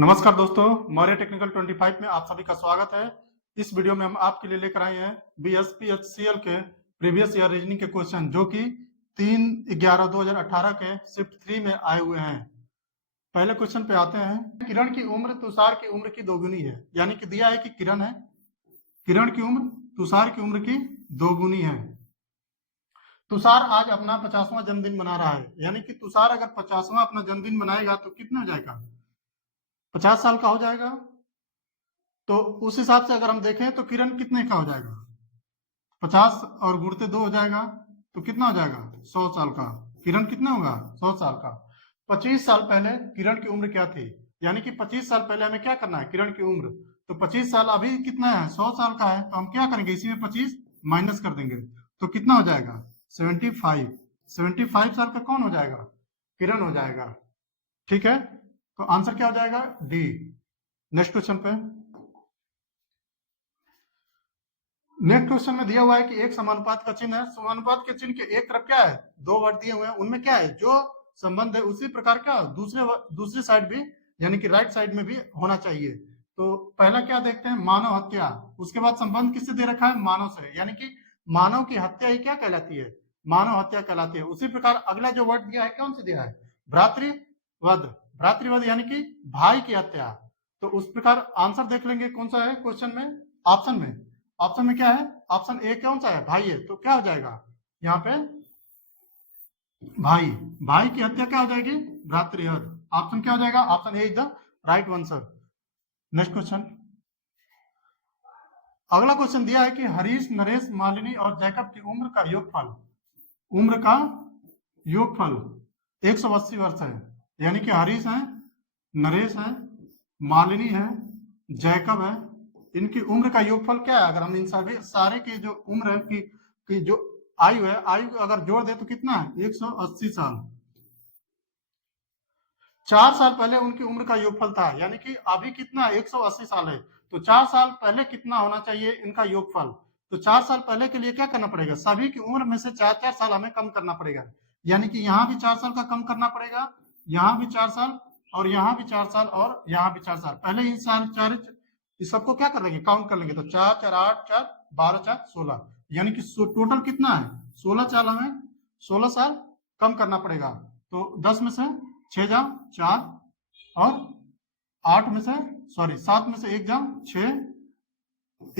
नमस्कार दोस्तों, मौर्य टेक्निकल 25 में आप सभी का स्वागत है। इस वीडियो में हम आपके लिए लेकर आए हैं BSPHCL के प्रीवियस ईयर रीजनिंग के क्वेश्चन जो कि 3/11/2018 के शिफ्ट 3 में आए हुए हैं। पहले क्वेश्चन पे आते हैं। किरण की उम्र तुषार की उम्र की दोगुनी है, यानी कि दिया है कि किरण की उम्र तुषार की उम्र की दोगुनी है। तुषार आज अपना 50वां जन्मदिन मना रहा है, यानी कि तुषार अगर 50वां अपना जन्मदिन मनाएगा तो कितना हो जाएगा? 50 साल का हो जाएगा। तो उस हिसाब से अगर हम देखें तो किरण कितने का हो जाएगा? 50 और गुणते 2 हो जाएगा तो कितना हो जाएगा? 100 साल का। किरण कितना होगा? 100 साल का। 25 साल पहले किरण की उम्र क्या थी? यानी कि 25 साल पहले हमें क्या करना है? किरण की उम्र। तो 25 साल अभी कितना है? 100 साल का है, तो हम क्या करेंगे? इसी में 25 माइनस कर देंगे तो कितना हो जाएगा? 75। 75 साल का कौन हो जाएगा? किरण हो जाएगा। ठीक है, तो आंसर क्या हो जाएगा? डी। नेक्स्ट क्वेश्चन पे। नेक्स्ट क्वेश्चन में दिया हुआ है कि एक समानुपात का चिन्ह है। समानुपात के चिन्ह के एक तरफ क्या है? दो वर्ड दिए हुए हैं, उनमें क्या है? जो संबंध है उसी प्रकार का दूसरी साइड भी, यानी कि राइट साइड में भी होना चाहिए। तो पहला क्या देखते हैं? मानव हत्या। उसके बाद संबंध किससे दे रखा है? मानव से, यानी कि मानव की हत्या ही क्या कहलाती है? मानव हत्या कहलाती है। उसी प्रकार अगला जो वर्ड दिया है कौन से दिया है? भ्रातृवध। भ्रातृवध यानी कि भाई की हत्या। तो उस प्रकार आंसर देख लेंगे कौन सा है क्वेश्चन में, ऑप्शन में क्या है? ऑप्शन ए कौन सा है? भाई है, तो क्या हो जाएगा यहाँ पे? भाई की हत्या क्या हो जाएगी? भ्रातृहत्या। ऑप्शन क्या हो जाएगा? Option A is the right answer. Next question. अगला क्वेश्चन दिया है कि हरीश, नरेश, मालिनी और जैकब की उम्र का योगफल 180 वर्ष है। यानी कि हरीश है, नरेश है, मालिनी है, जैकब है, इनकी उम्र का योगफल क्या है? अगर हम इन सारे की जो उम्र है की जो आयु है, आयु अगर जोड़ दे तो कितना है? 180 साल। 4 साल पहले उनकी उम्र का योगफल था, यानी कि अभी कितना? 180 साल है, तो 4 साल पहले कितना होना चाहिए इनका योगफल? तो 4 साल पहले के लिए क्या करना पड़ेगा? सभी की उम्र में से 4-4 साल हमें कम करना पड़ेगा, यानी कि यहाँ भी 4 साल का कम करना पड़ेगा, यहाँ भी 4 साल, और यहाँ भी 4 साल, और यहाँ भी 4 साल। पहले इन साल इस सबको क्या कर लेंगे? काउंट कर लेंगे। तो 4 4 8 4 12 4 16, यानी कि टोटल कितना है? 16 साल हमें 16 साल कम करना पड़ेगा। तो 10 में से 6 जाओ 4, और 8 में से 7 में से 1 जाओ 6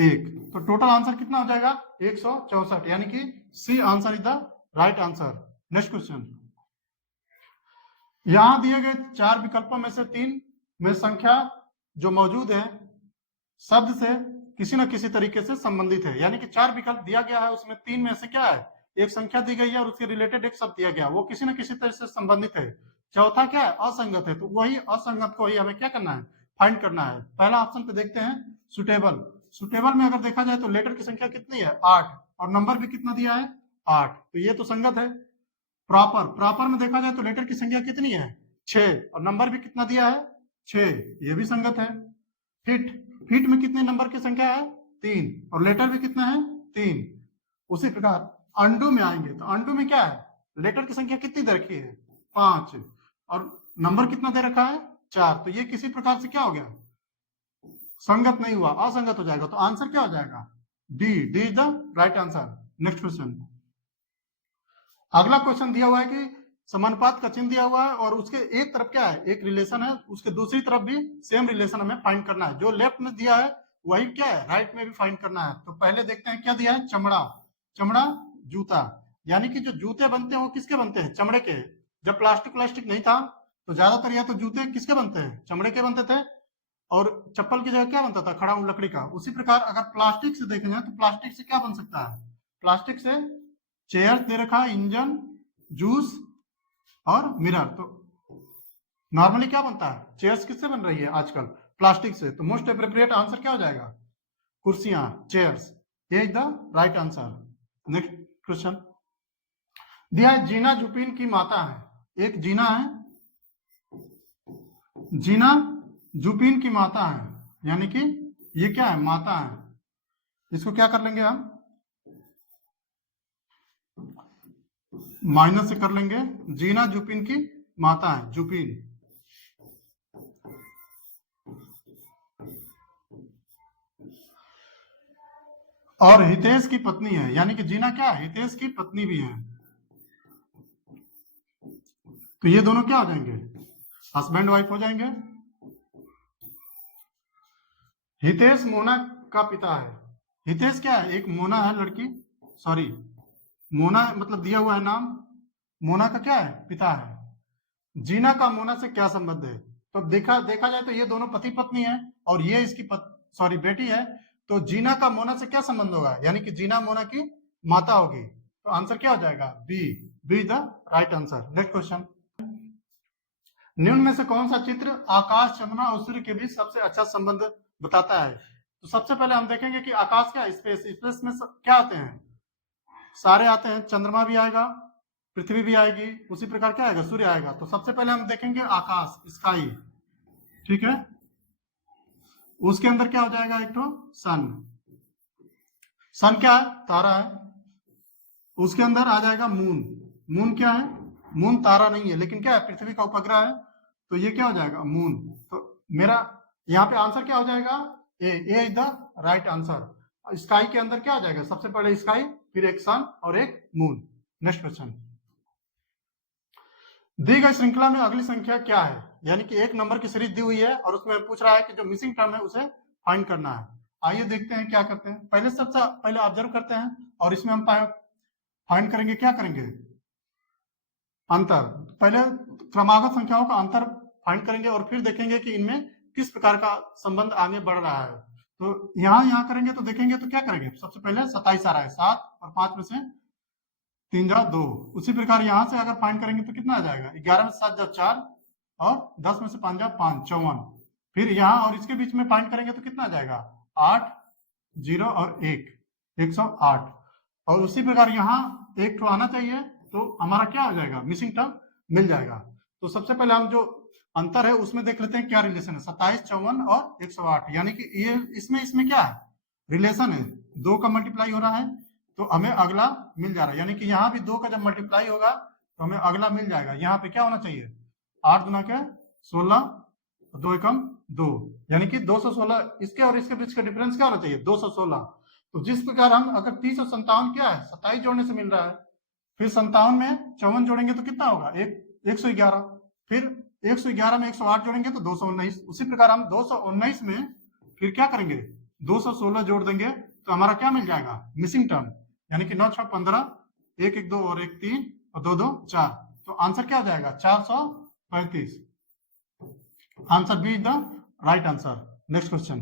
1, तो टोटल आंसर कितना हो जाएगा? 164, यानी कि C answer is the right answer. Next question. यहां दिए गए 4 विकल्पों में से 3 में संख्या जो मौजूद है शब्द से किसी न किसी तरीके से संबंधित है, यानी कि 4 विकल्प दिया गया है, उसमें 3 में से क्या है? एक संख्या दी गई है और उसके रिलेटेड एक शब्द दिया गया, वो किसी न किसी तरह से संबंधित है। चौथा क्या है? असंगत है, तो वही असंगत को ही हमें क्या करना है? फाइंड करना है। पहला ऑप्शन पे देखते हैं, सुटेबल। सुटेबल में अगर देखा जाए तो लेटर की संख्या कितनी है? 8, और नंबर भी कितना दिया है? 8, तो ये तो संगत है। प्रॉपर में देखा जाए तो लेटर की संख्या कितनी है? 6, और नंबर भी कितना दिया है? 6, ये भी संगत है। फिट फिट में कितने नंबर की संख्या है? 3, और लेटर भी कितना है? 3। उसी प्रकार अंडू में आएंगे तो अंडू में क्या है? लेटर की संख्या कितनी दे रखी है? 5, और नंबर कितना दे रखा है? 4, तो ये किसी प्रकार से क्या हो गया? संगत नहीं हुआ, असंगत हो जाएगा। तो आंसर क्या हो जाएगा? D is the right answer. Next question. अगला क्वेश्चन दिया हुआ है कि समानुपात का चिन्ह दिया हुआ है और उसके एक तरफ क्या है? एक रिलेशन है, उसके दूसरी तरफ भी सेम रिलेशन हमें फाइंड करना है। जो लेफ्ट में दिया है वही क्या है? राइट में भी फाइंड करना है। तो पहले देखते हैं क्या दिया है? चमड़ा जूता, यानी कि जो जूते बनते हैं वो किसके बनते हैं? चमड़े के। जब प्लास्टिक नहीं था तो ज्यादातर या तो जूते किसके बनते हैं? चमड़े के बनते थे, और चप्पल की जगह क्या बनता था? खड़ा लकड़ी का। उसी प्रकार अगर प्लास्टिक से देखें जाए तो प्लास्टिक से क्या बन सकता है? प्लास्टिक से चेयर दे रखा है, इंजन, जूस और मिरर। तो नॉर्मली क्या बनता है? चेयर्स किससे बन रही है आजकल? प्लास्टिक से। तो मोस्ट अप्रोप्रिएट आंसर क्या हो जाएगा? कुर्सियां, चेयर्स। ये is the right answer. Next question दिया है, जीना जुपिन की माता है। एक जीना है, जीना जुपिन की माता है, यानी कि ये क्या है? माता है। इसको क्या कर लेंगे हम? माइनस से कर लेंगे। जीना जुपिन की माता है, जुपिन। और हितेश की पत्नी है, यानी कि जीना क्या है, हितेश की पत्नी भी है। तो ये दोनों क्या हो जाएंगे, हस्बैंड वाइफ हो जाएंगे। हितेश मोना का पिता है। हितेश क्या है, एक मोना है लड़की, सॉरी मोना मतलब दिया हुआ है नाम, मोना का क्या है, पिता है। जीना का मोना से क्या संबंध है, तो देखा जाए तो ये दोनों पति पत्नी है और ये इसकी सॉरी बेटी है। तो जीना का मोना से क्या संबंध होगा, यानी कि जीना मोना की माता होगी। तो आंसर क्या हो जाएगा, B. B the right answer. Next question, निम्न में से कौन सा चित्र आकाश, चंद्रमा और सूर्य के बीच सबसे अच्छा संबंध बताता है। तो सबसे पहले हम देखेंगे कि आकाश क्या, स्पेस, स्पेस में क्या आते हैं, सारे आते हैं, चंद्रमा भी आएगा, पृथ्वी भी आएगी, उसी प्रकार क्या आएगा, सूर्य आएगा। तो सबसे पहले हम देखेंगे आकाश, स्काई, ठीक है। उसके अंदर क्या हो जाएगा, एक तो सन, सन क्या है, तारा है। उसके अंदर आ जाएगा मून, मून क्या है, मून तारा नहीं है लेकिन क्या है, पृथ्वी का उपग्रह है। तो ये क्या हो जाएगा, मून। तो मेरा यहाँ पे आंसर क्या हो जाएगा, A is the right answer. Sky के अंदर क्या आ जाएगा, सबसे पहले स्काई, फिर एक सन और एक मून। नेक्स्ट क्वेश्चन, दी गई श्रृंखला में अगली संख्या क्या है, यानी कि एक नंबर की सीरीज दी हुई है और उसमें पूछ रहा है कि जो मिसिंग टर्म है उसे फाइंड करना है। आइए देखते हैं क्या करते हैं। पहले सबसे पहले ऑब्जर्व करते हैं और इसमें हम फाइंड करेंगे, क्या करेंगे, अंतर। पहले क्रमागत संख्याओं का अंतर फाइंड करेंगे और फिर देखेंगे कि इनमें किस प्रकार का संबंध आगे बढ़ रहा है। तो यहाँ करेंगे तो देखेंगे तो क्या करेंगे, सबसे पहले 27 आ रहा है, 7 और 5 में से 3 जा 2। उसी प्रकार यहाँ से अगर फाइंड करेंगे तो कितना आ जाएगा, 11 में से 7 जा 4 और 10 में से 5 जा 5, 54। फिर यहाँ और इसके बीच में फाइंड करेंगे तो कितना आ जाएगा, 8, 0 और 1, 108। और उसी प्रकार यहाँ एक तो आना चाहिए, तो हमारा क्या हो जाएगा, मिसिंग टर्म मिल जाएगा। तो सबसे पहले हम जो अंतर है उसमें देख लेते हैं क्या रिलेशन है, 27, 54 और 108, यानी कि ये इसमें क्या है, रिलेशन है, 2 का मल्टीप्लाई हो रहा है तो हमें अगला मिल जा रहा है। यानी कि यहाँ भी 2 का जब मल्टीप्लाई होगा तो हमें अगला मिल जाएगा। यहाँ पे क्या होना चाहिए, 8 गुना के 16, 2 एकम 2, यानी कि 216। इसके और इसके बीच का डिफरेंस क्या होना चाहिए, 216। तो जिस प्रकार हम अगर 30 और 57 क्या है, 27 जोड़ने से मिल रहा है, फिर 57 में 54 जोड़ेंगे तो कितना होगा, 111। फिर 111 में 108 जोड़ेंगे तो 219। उसी प्रकार हम 219 में फिर क्या करेंगे, 216 जोड़ देंगे तो हमारा क्या मिल जाएगा, मिसिंग टर्म, यानी कि 9 6 15, 1 1 2 और 1 3 और 2 2 4। तो आंसर क्या हो जाएगा, 435। Answer B is the right answer. Next question,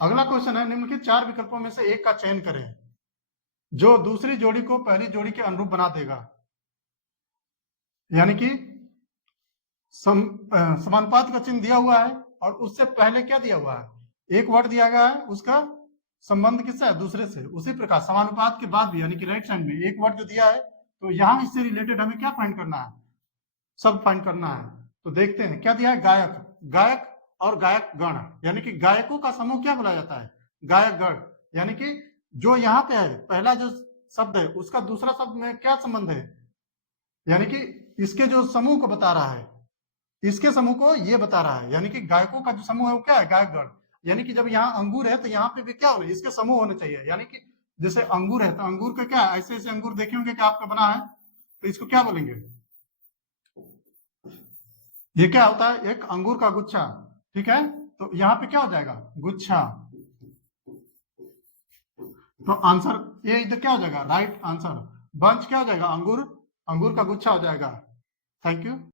अगला क्वेश्चन है, निम्नलिखित 4 विकल्पों में से एक का चयन करें जो दूसरी जोड़ी को पहली जोड़ी के अनुरूप बना देगा। यानी कि समानुपात का चिन्ह दिया हुआ है और उससे पहले क्या दिया हुआ है, एक वर्ड दिया गया है, उसका संबंध किससे है, दूसरे से। उसी प्रकार समानुपात के बाद भी, यानी कि राइट साइड में एक वर्ड जो दिया है, तो यहाँ इससे रिलेटेड हमें क्या फाइंड करना है, सब फाइंड करना है। तो देखते हैं क्या दिया है, गायक, गायक और गायक गण, यानी कि गायकों का समूह क्या बोला जाता है, गायक गण। यानी कि जो यहाँ पे है पहला जो शब्द है उसका दूसरा शब्द में क्या संबंध है, यानी कि इसके जो समूह को बता रहा है, इसके समूह को ये बता रहा है। यानी कि गायकों का जो समूह है वो क्या है, गायक गण। यानी कि जब यहाँ अंगूर है तो यहाँ पे भी क्या होना, इसके समूह होने चाहिए। यानी कि जैसे अंगूर है तो अंगूर का क्या है, ऐसे ऐसे अंगूर देखे होंगे कि आपका बना है, तो इसको क्या बोलेंगे, ये क्या होता है, एक अंगूर का गुच्छा, ठीक है। तो यहाँ पे क्या हो जाएगा, गुच्छा। तो आंसर ये इधर क्या हो जाएगा, राइट आंसर। बंच क्या हो जाएगा, अंगूर, अंगूर का गुच्छा हो जाएगा। Thank you.